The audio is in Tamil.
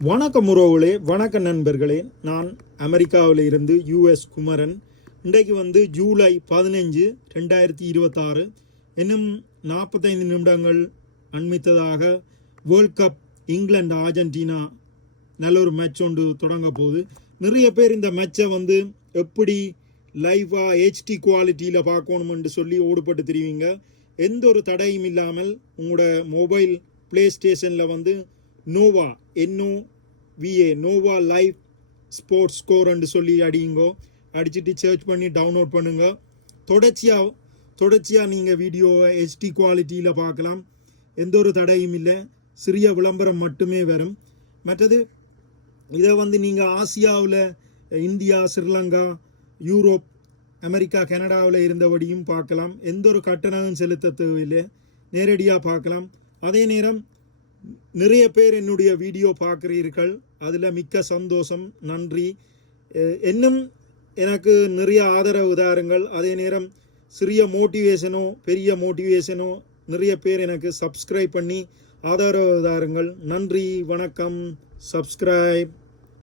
வணக்கம் உறவுகளே, வணக்க நண்பர்களே. நான் அமெரிக்காவில் இருந்து யூஎஸ் குமரன். இன்றைக்கு ஜூலை 15, 2026. இன்னும் 45 நிமிடங்கள் அண்மித்ததாக வேர்ல்ட் கப் இங்கிலாந்து ஆர்ஜென்டினா நல்ல ஒரு மேட்ச் ஒன்று தொடங்க போகுது. நிறைய பேர் இந்த மேட்சை எப்படி லைவாக ஹெச்டி குவாலிட்டியில் பார்க்கணுமென்று சொல்லி ஓடுபட்டு தெரிவிங்க. எந்த ஒரு தடையும் இல்லாமல் உங்களோட மொபைல் ப்ளே ஸ்டேஷனில் நோவா நோவா லைவ் ஸ்போர்ட்ஸ் ஸ்கோர்ன்னு சொல்லி அடியுங்கோ. அடிச்சுட்டு சர்ச் பண்ணி டவுன்லோட் பண்ணுங்க. தொடர்ச்சியாக நீங்கள் வீடியோவை ஹெச்டி குவாலிட்டியில் பார்க்கலாம். எந்த ஒரு தடையும் இல்லை. சிறிய விளம்பரம் மட்டுமே வரும். மற்றது இதை நீங்கள் ஆசியாவில் இந்தியா, ஸ்ரீலங்கா, யூரோப், அமெரிக்கா, கனடாவில் இருந்தபடியும் பார்க்கலாம். எந்த ஒரு கட்டணமும் செலுத்த தேவையில்லை. நேரடியாக பார்க்கலாம். அதே நேரம் நிறைய பேர் என்னுடைய வீடியோ பார்க்குறீர்கள். அதில் மிக்க சந்தோஷம், நன்றி. இன்னும் எனக்கு நிறைய ஆதரவு உதாரங்கள். அதே நேரம் சிறிய மோட்டிவேஷனோ பெரிய மோட்டிவேஷனோ நிறைய பேர் எனக்கு சப்ஸ்கிரைப் பண்ணி ஆதரவு உதாரங்கள். நன்றி, வணக்கம். சப்ஸ்கிரைப்.